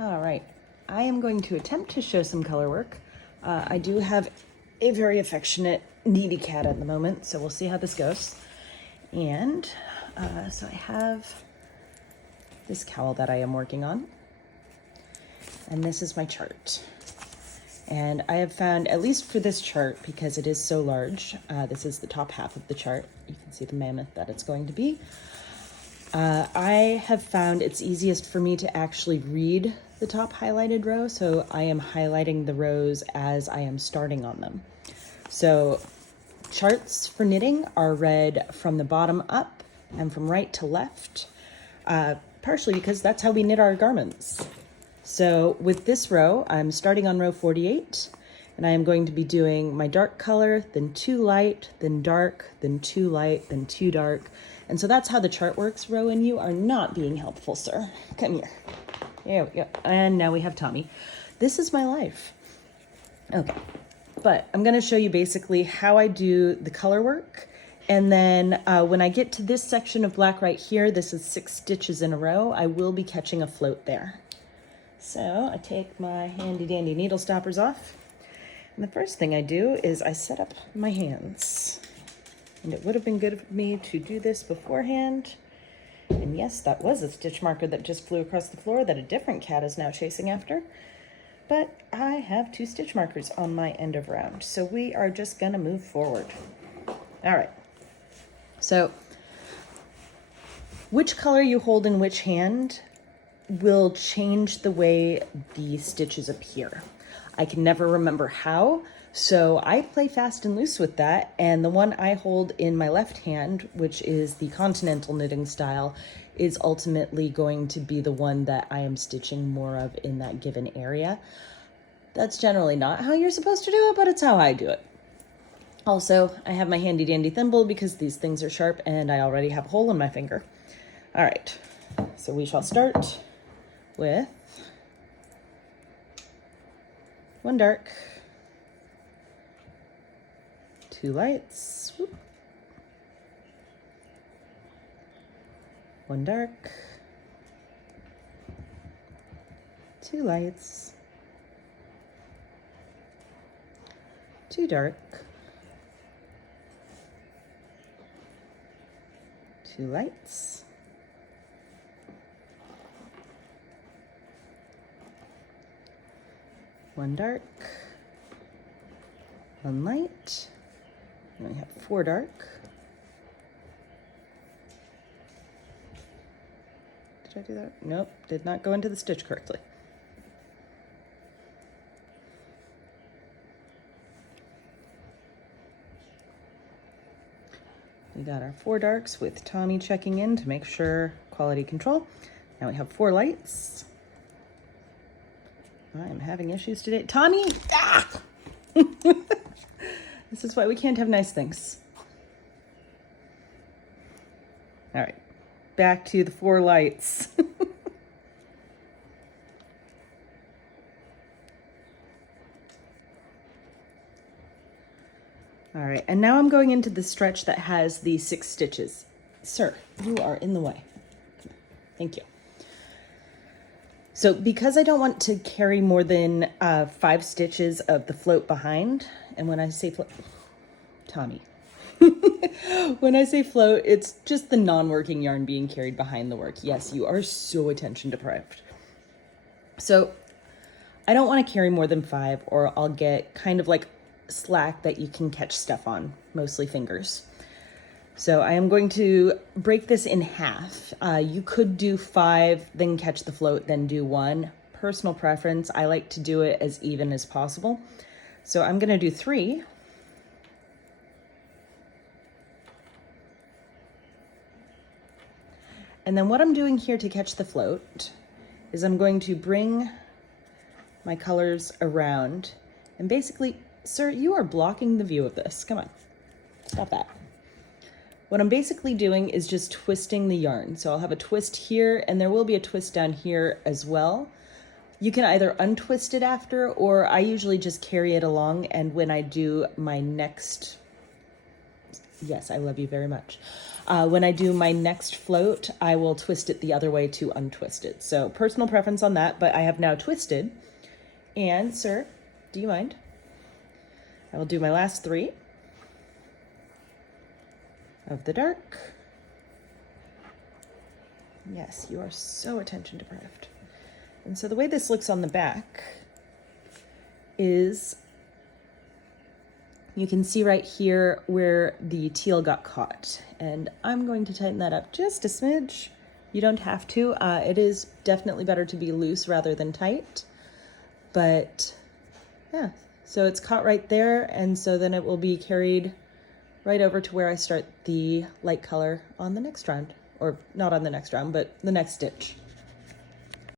All right, I am going to attempt to show some color work. I do have a very affectionate, needy cat at the moment, so we'll see how this goes. And so I have this cowl that I am working on, and this is my chart. And I have found, at least for this chart, because it is so large, this is the top half of the chart. You can see the mammoth that it's going to be. I have found it's easiest for me to actually read the top highlighted row, so I am highlighting the rows as I am starting on them. So charts for knitting are read from the bottom up and from right to left, partially because that's how we knit our garments. So with this row, I'm starting on row 48, and I am going to be doing my dark color, then 2 light, then dark, then 2 light, then 2 dark. And so that's how the chart works, Rowan. You are not being helpful, sir. Come here. There we go. And now we have Tommy. This is my life. Okay, but I'm gonna show you basically how I do the color work. And then when I get to this section of black right here, this is 6 stitches in a row, I will be catching a float there. So I take my handy dandy needle stoppers off. And the first thing I do is I set up my hands. And it would have been good of me to do this beforehand. And yes, that was a stitch marker that just flew across the floor that a different cat is now chasing after. But I have 2 stitch markers on my end of round, so we are just gonna move forward. All right, so which color you hold in which hand will change the way the stitches appear. I can never remember how, so I play fast and loose with that, and the one I hold in my left hand, which is the continental knitting style, is ultimately going to be the one that I am stitching more of in that given area. That's generally not how you're supposed to do it, but it's how I do it. Also, I have my handy dandy thimble because these things are sharp and I already have a hole in my finger. All right, so we shall start with 1 dark, 2 lights, whoop. 1 dark, 2 lights, 2 dark, 2 lights, 1 dark, 1 light, and we have 4 dark. Did I do that? Nope, did not go into the stitch correctly. We got our 4 darks with Tommy checking in to make sure quality control. Now we have 4 lights. I am having issues today. Tommy! Ah! This is why we can't have nice things. All right, back to the 4 lights. All right, and now I'm going into the stretch that has the 6 stitches. Sir, you are in the way. Thank you. So because I don't want to carry more than 5 stitches of the float behind, and when I say float, Tommy, when I say float, it's just the non-working yarn being carried behind the work. Yes, you are so attention deprived. So I don't want to carry more than 5 or I'll get kind of like slack that you can catch stuff on, mostly fingers. So I am going to break this in half. You could do 5, then catch the float, then do 1. Personal preference, I like to do it as even as possible. So I'm gonna do 3. And then what I'm doing here to catch the float is I'm going to bring my colors around and basically, sir, you are blocking the view of this. Come on, stop that. What I'm basically doing is just twisting the yarn. So I'll have a twist here and there will be a twist down here as well. You can either untwist it after, or I usually just carry it along, and when I do my next, yes, I love you very much. When I do my next float, I will twist it the other way to untwist it. So personal preference on that, but I have now twisted. And sir, do you mind? I will do my last 3 of the dark. Yes, you are so attention deprived. And so the way this looks on the back is you can see right here where the teal got caught. And I'm going to tighten that up just a smidge. You don't have to. It is definitely better to be loose rather than tight. But yeah, so it's caught right there. And so then it will be carried right over to where I start the light color on the next round. Or not on the next round, but the next stitch.